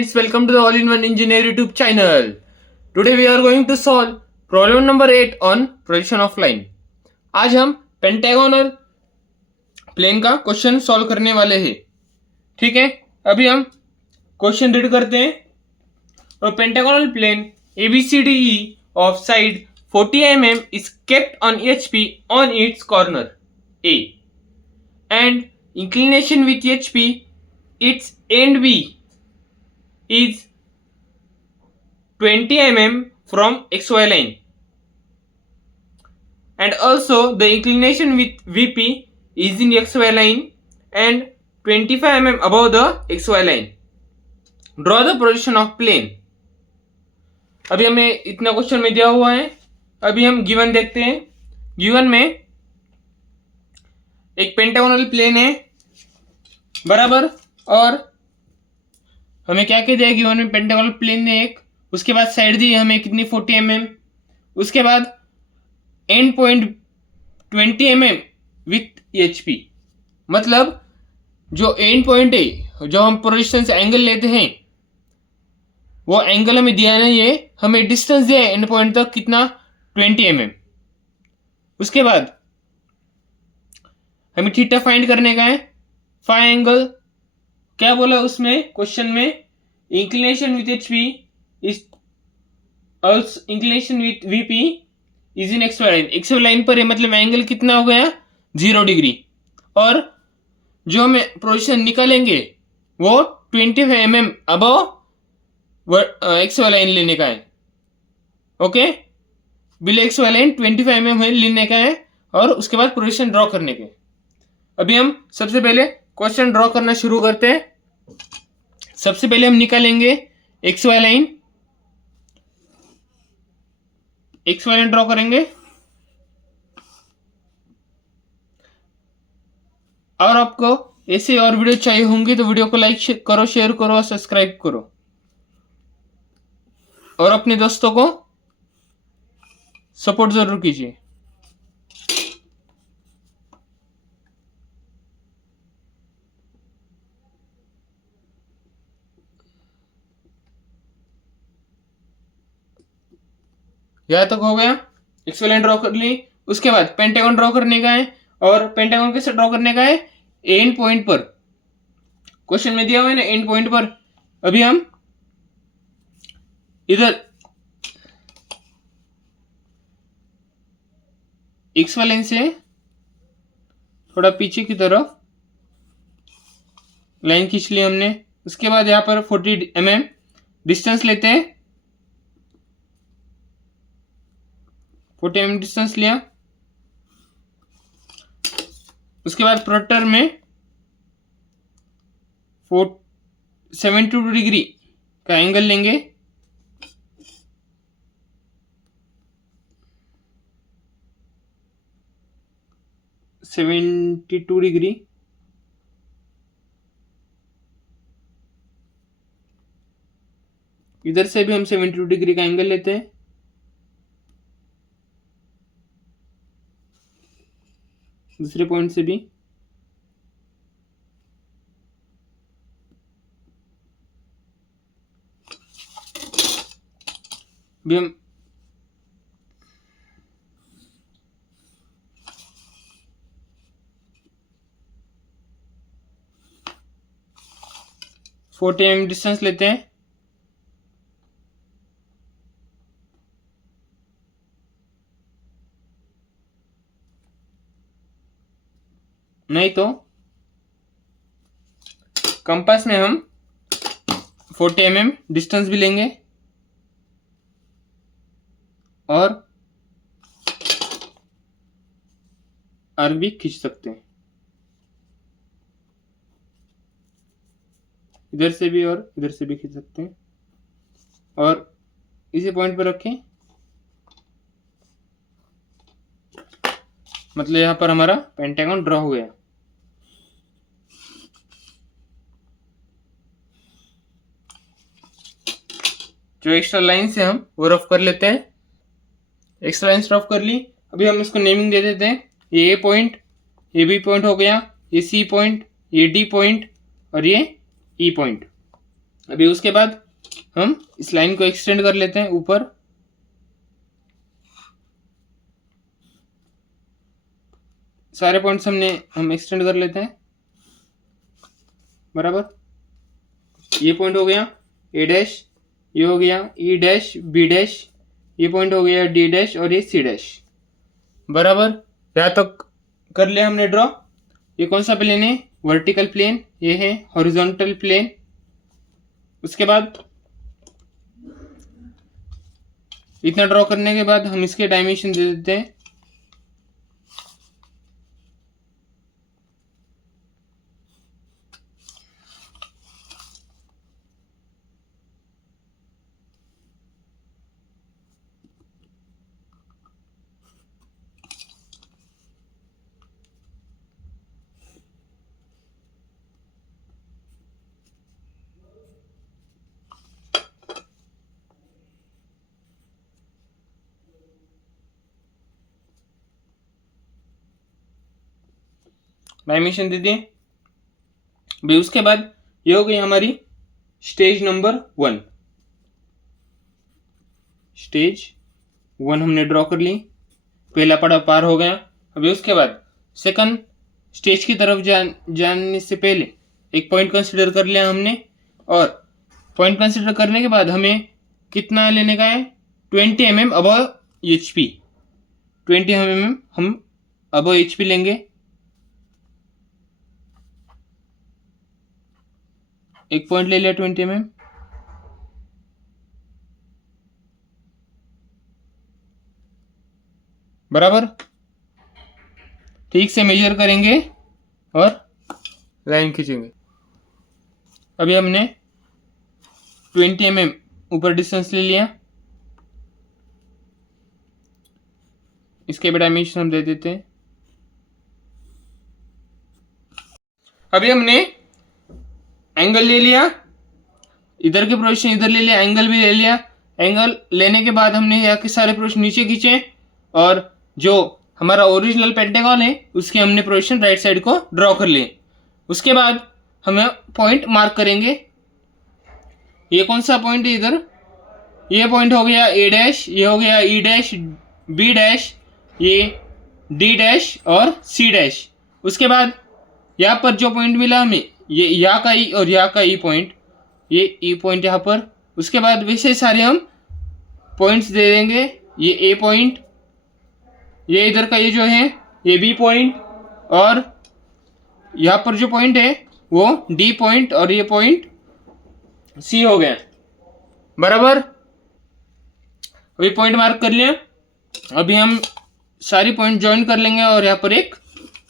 friends, welcome to the All-in-One Engineer YouTube channel. Today we are going to solve problem number 8 on projection of line. आज हम pentagonal plane का question solve करने वाले हैं. ठीक है, अभी हम क्वेश्चन रीड करते हैं. A pentagonal plane ABCDE of side 40 mm is kept on HP on its corner A and inclination with HP its end B is 20 mm from XY line, and also the inclination with VP is in XY line and 25 mm above the XY line. Draw the projection of plane. अभी हमें इतना question में दिया हुआ है. अभी हम given देखते हैं. गिवन में एक पेंटागोनल प्लेन है बराबर, और हमें क्या कह दिया गिवन में, पेंटागोनल प्लेन ने एक, उसके बाद साइड दी हमें कितनी 40 mm, उसके बाद and point 20 mm with HP. मतलब जो एंड पॉइंट है, जो हम प्रोजेक्शन से एंगल लेते हैं, वो एंगल हमें दिया नहीं है, हमें डिस्टेंस दिया है एंड पॉइंट तक कितना 20 mm. उसके बाद हमें थीटा फाइंड करने का है. फाई एंगल क्या बोला उसमें क्वेश्चन में, inclination with HP is also inclination with VP is in XY line. XY line पर है, मतलब एंगल कितना हो गया 0 डिग्री. और जो हमें प्रोजेक्शन निकालेंगे वो 25 mm अबव XY लाइन लेने का है. Okay, below XY line 25 mm लेने का है, और उसके बाद प्रोजेक्शन ड्रॉ करने के. अभी हम सबसे पहले क्वेश्चन ड्रॉ करना शुरू करते हैं. सबसे पहले हम निकालेंगे XY line. XY line draw करेंगे. और आपको ऐसे और वीडियो चाहिए होंगे तो वीडियो को लाइक करो, शेयर करो और सब्सक्राइब करो, और अपने दोस्तों को सपोर्ट जरूर कीजिए. यहां तक हो गया. XY लाइन ड्रॉ कर ली. उसके बाद पेंटागन ड्रॉ करने का है, और पेंटागन कैसे ड्रॉ करने का है, एंड पॉइंट पर. क्वेश्चन में दिया हुआ है ना, एंड पॉइंट पर. अभी हम इधर XY लाइन से थोड़ा पीछे की तरफ लाइन खींच ली हमने. उसके बाद यहां पर 40 mm डिस्टेंस लेते हैं. 40 mm डिस्टेंस लिया. उसके बाद प्रोट्रैक्टर में 72 डिग्री का एंगल लेंगे. $72 डिग्री. इधर से भी हम 72 डिग्री का एंगल लेते हैं. दूसरे पॉइंट से भी हम 40 mm डिस्टेंस लेते हैं. नहीं तो कंपास में हम 40 mm डिस्टेंस भी लेंगे, और आर्क भी खींच सकते हैं इधर से भी, और इधर से भी खींच सकते हैं, और इसी पॉइंट पर रखें. मतलब यहां पर हमारा पेंटागन ड्रॉ हो गया. जो एक्स्ट्रा लाइन से हम वो रफ कर लेते हैं. एक्स्ट्रा लाइन रफ कर ली. अभी हम इसको नेमिंग दे देते हैं. ये A पॉइंट, ये B पॉइंट हो गया, ये C पॉइंट, ये D पॉइंट, और ये E पॉइंट. अभी उसके बाद हम इस लाइन को एक्सटेंड कर लेते हैं ऊपर, सारे पॉइंट्स हम एक्सटेंड कर लेते हैं बराबर। ये पॉइंट हो गया ए डैश, ये हो गया ई डैश बी डैश, ये पॉइंट हो गया डी डैश और ये सी डैश बराबर। यहाँ तक कर लिया हमने ड्रॉ। ये कौन सा प्लेन है? वर्टिकल प्लेन, ये है हॉरिजॉन्टल प्लेन। उसके बाद इतना ड्रॉ करने के बाद हम इसके डायमेंशन दे देते हैं। डायमेंशन दे दिए। भी उसके बाद ये हो गई हमारी स्टेज नंबर 1। स्टेज 1 हमने ड्रॉ कर ली, पहला पड़ाव पार हो गया। अभी उसके बाद सेकंड स्टेज की तरफ जाने से पहले एक पॉइंट कंसीडर कर लिया हमने, और पॉइंट कंसीडर करने के बाद हमें कितना लेने का है? 20 mm अबव HP। 20 mm हम अबव HP लेंगे। एक पॉइंट ले लिया 20 mm, बराबर। ठीक से मेजर करेंगे और लाइन खींचेंगे। अभी हमने 20 mm ऊपर डिस्टेंस ले लिया, इसके भी डायमेंशन हम दे देते हैं। अभी हमने एंगल ले लिया, इधर के प्रोजेक्शन इधर ले लिया, एंगल भी ले लिया। एंगल लेने के बाद हमने यहाँ के सारे प्रोजेक्शन नीचे खींचे, और जो हमारा ओरिजिनल पेंटागन है उसके हमने प्रोजेक्शन राइट साइड को ड्रॉ कर लिए। उसके बाद हमें पॉइंट मार्क करेंगे। ये कौन सा पॉइंट है? इधर ये पॉइंट हो गया ए डैश, ये हो गया ई डैश बी डैश, ये डी डैश और सी डैश। उसके बाद यहाँ पर जो पॉइंट मिला हमें, ये यहाँ का ई और यहाँ का ई पॉइंट, ये ई पॉइंट यहाँ पर। उसके बाद वैसे सारे हम पॉइंट्स दे देंगे। ये ए पॉइंट, ये इधर का ये जो है ये बी पॉइंट, और यहाँ पर जो पॉइंट है वो डी पॉइंट, और ये पॉइंट सी हो गया बराबर। अभी पॉइंट मार्क कर लिया। अभी हम सारी पॉइंट ज्वाइन कर लेंगे और यहाँ पर एक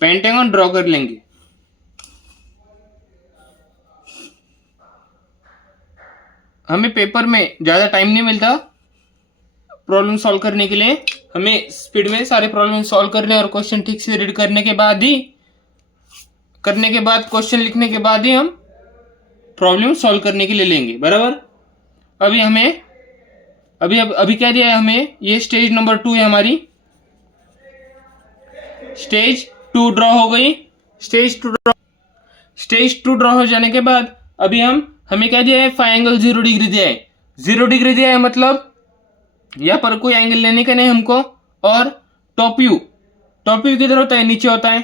पेंटागन ड्रॉ कर लेंगे। हमें पेपर में ज़्यादा टाइम नहीं मिलता प्रॉब्लम सॉल्व करने के लिए, हमें स्पीड में सारे प्रॉब्लम सॉल्व करने और क्वेश्चन ठीक से रीड करने के बाद क्वेश्चन लिखने के बाद ही हम प्रॉब्लम सॉल्व करने के लिए लेंगे बराबर। अभी हमें अभी क्या दिया है हमें? ये स्टेज नंबर 2 है हमारी। स्टेज 2 ड्रॉ हो गई। स्टेज टू ड्रॉ हो जाने के बाद अभी हमें क्या दिया है? 5 एंगल 0 डिग्री दिया है। 0 डिग्री दिया है मतलब यहाँ पर कोई एंगल लेने का नहीं हमको। और टॉप व्यू किधर होता है? नीचे होता है।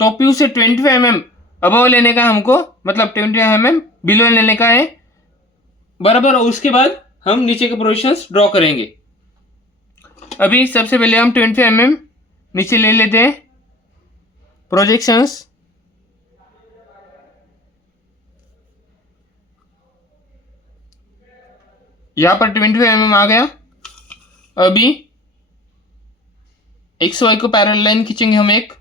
टॉप व्यू से 25 mm अबव लेने का हमको, मतलब 25 mm बिलो लेने का है बराबर। और उसके बाद हम नीचे के प्रोजेक्शंस ड्रॉ करेंगे। अभी सबसे पहले हम 25 mm नीचे ले लेते हैं प्रोजेक्शंस। यहाँ पर 25 mm आ गया। अभी एक्स वाई को पैरेलल लाइन खींचेंगे हम एक,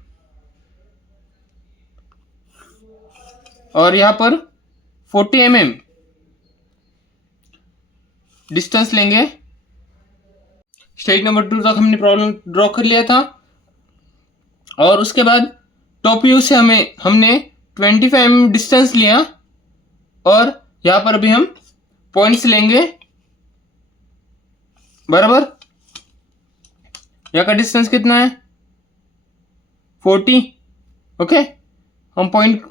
और यहाँ पर 40 mm डिस्टेंस लेंगे। स्टेज नंबर 2 तक हमने प्रॉब्लम ड्रॉ कर लिया था। और उसके बाद टॉप व्यू से हमने 25 mm डिस्टेंस लिया, और यहाँ पर भी हम पॉइंट्स लेंगे बराबर। यहाँ का डिस्टेंस कितना है? 40। ओके, हम पॉइंट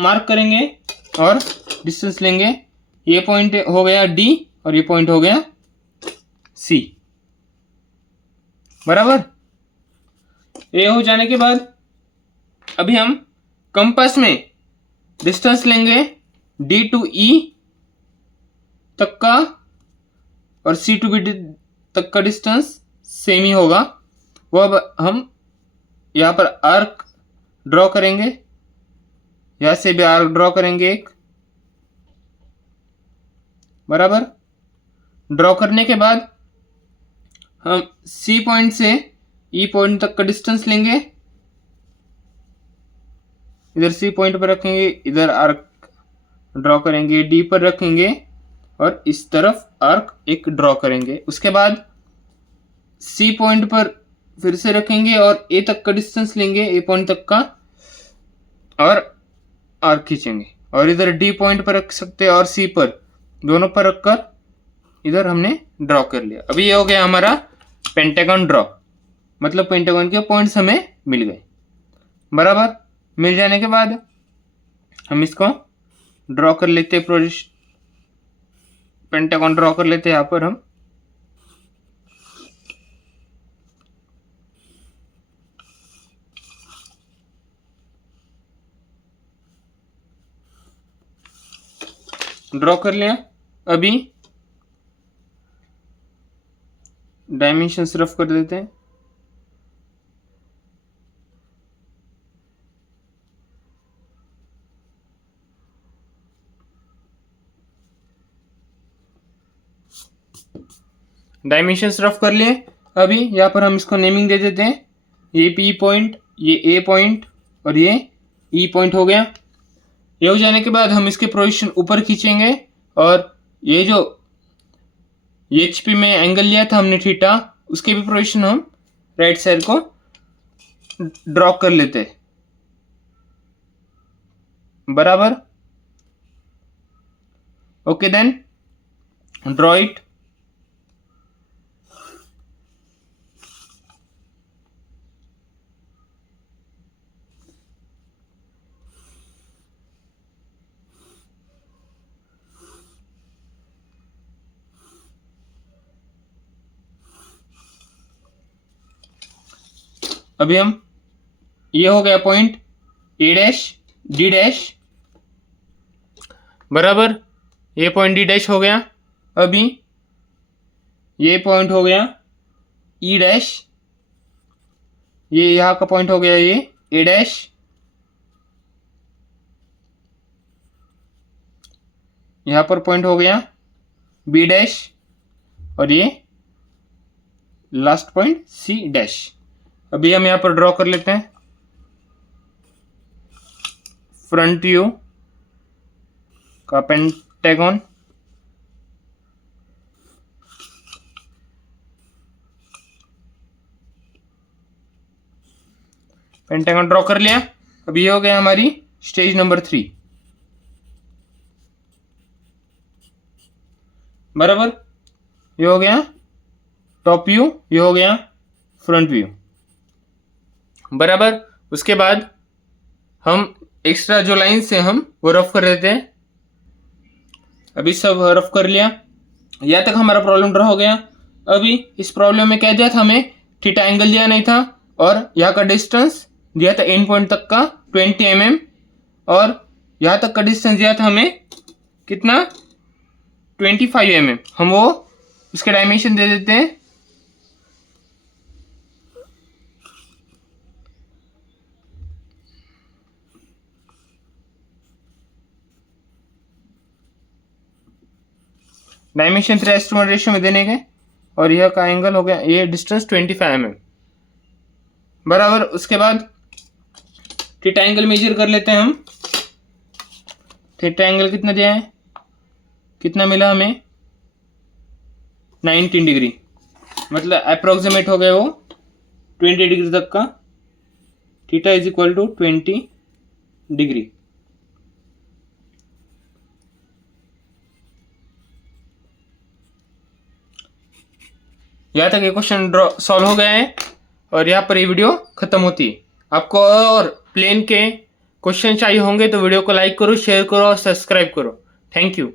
मार्क करेंगे और डिस्टेंस लेंगे। ये पॉइंट हो गया डी और ये पॉइंट हो गया सी, बराबर। ये हो जाने के बाद अभी हम कंपास में डिस्टेंस लेंगे डी टू ई तक का और सी टू बी तक का डिस्टेंस सेम ही होगा। वो अब हम यहाँ पर आर्क ड्रॉ करेंगे, यहाँ से भी आर्क ड्रॉ करेंगे एक, बराबर। ड्रॉ करने के बाद हम सी पॉइंट से ई पॉइंट तक का डिस्टेंस लेंगे, इधर सी पॉइंट पर रखेंगे, इधर आर्क ड्रॉ करेंगे, डी पर रखेंगे और इस तरफ आर्क एक ड्रॉ करेंगे। उसके बाद सी पॉइंट पर फिर से रखेंगे और ए तक का डिस्टेंस लेंगे, ए पॉइंट तक का, और आर्क खींचेंगे और इधर डी पॉइंट पर रख सकते हैं और सी पर, दोनों पर रखकर इधर हमने ड्रॉ कर लिया। अभी ये हो गया हमारा पेंटागन ड्रॉ, मतलब पेंटागन के पॉइंट्स हमें मिल गए, बराबर। मिल जाने के बाद हम इसको ड्रॉ कर लेते हैं, पेंटागन ड्रॉ कर लेते हैं। यहाँ पर हम ड्रॉ कर लिया। अभी डायमेंशंस रफ कर देते हैं। डायमेंशंस रफ कर लिए। अभी यहाँ पर हम इसको नेमिंग दे देते हैं, ये पी पॉइंट, ये ए पॉइंट और ये ई पॉइंट हो गया। ये हो जाने के बाद हम इसके प्रोजेक्शन ऊपर खींचेंगे और ये जो एच पी में एंगल लिया था हमने थीटा, उसके भी प्रोजेक्शन हम राइट साइड को ड्रॉ कर लेते हैं, बराबर। Okay then draw it. अभी हम, ये हो गया point A dash D dash, बराबर। ये पॉइंट डी डैश हो गया। अभी ये पॉइंट हो गया ई डैश, ये यहाँ का पॉइंट हो गया ये ए डैश, यहाँ पर पॉइंट हो गया बी डैश और ये लास्ट पॉइंट सी डैश। अभी हम यहाँ पर ड्रॉ कर लेते हैं फ्रंट व्यू का पेंटागन। पेंटागन ड्रॉ कर लिया। अभी ये हो गया हमारी स्टेज नंबर 3, बराबर। ये हो गया टॉप व्यू, ये हो गया फ्रंट व्यू, बराबर। उसके बाद हम एक्स्ट्रा जो लाइन से हम वो रफ कर देते हैं। अभी सब रफ कर लिया, यहाँ तक हमारा प्रॉब्लम ड्रॉ हो गया। अभी इस प्रॉब्लम में क्या दिया था हमें, थीटा एंगल दिया नहीं था और यहाँ का डिस्टेंस दिया था एंड पॉइंट तक का 20 mm और यहाँ तक का डिस्टेंस दिया था हमें कितना, 25 mm। हम वो उसके डायमेंशन दे देते हैं। डायमेंशन 3:1 रेशियो में देने के और यह का एंगल हो गया, ये डिस्टेंस 25 mm, बराबर। उसके बाद थीटा एंगल मेजर कर लेते हैं हम। थीटा एंगल कितना दिया है, कितना मिला हमें, 19 डिग्री, मतलब अप्रोक्सीमेट हो गया वो 20 डिग्री तक का। Theta is equal to 20 degree. यहाँ तक ये क्वेश्चन सॉल्व हो गया है और यहाँ पर ये वीडियो खत्म होती है। आपको और प्लेन के क्वेश्चन चाहिए होंगे तो वीडियो को लाइक करो, शेयर करो और सब्सक्राइब करो। Thank you.